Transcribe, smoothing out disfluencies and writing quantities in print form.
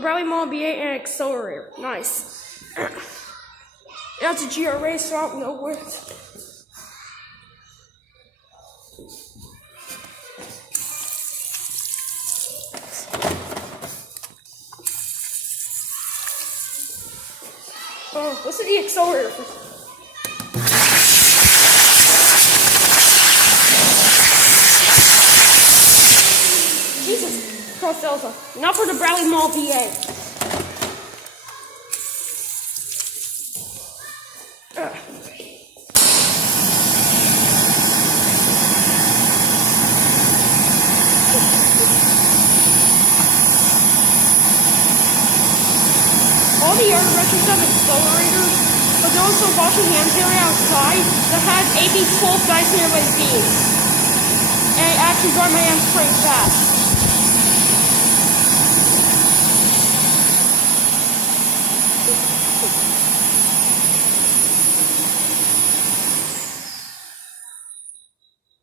Bradley Mall B8 and an Xlerator. Nice. That's a GRA, so I don't know where. Oh, this is the Xlerator. Jesus Christ, Elsa. Not for the Bradley Mall VA. All the other records have Xlerators, but they're also washing hands area outside that has AB12 Dyson Airways beams. And it actually dry my hands pretty fast.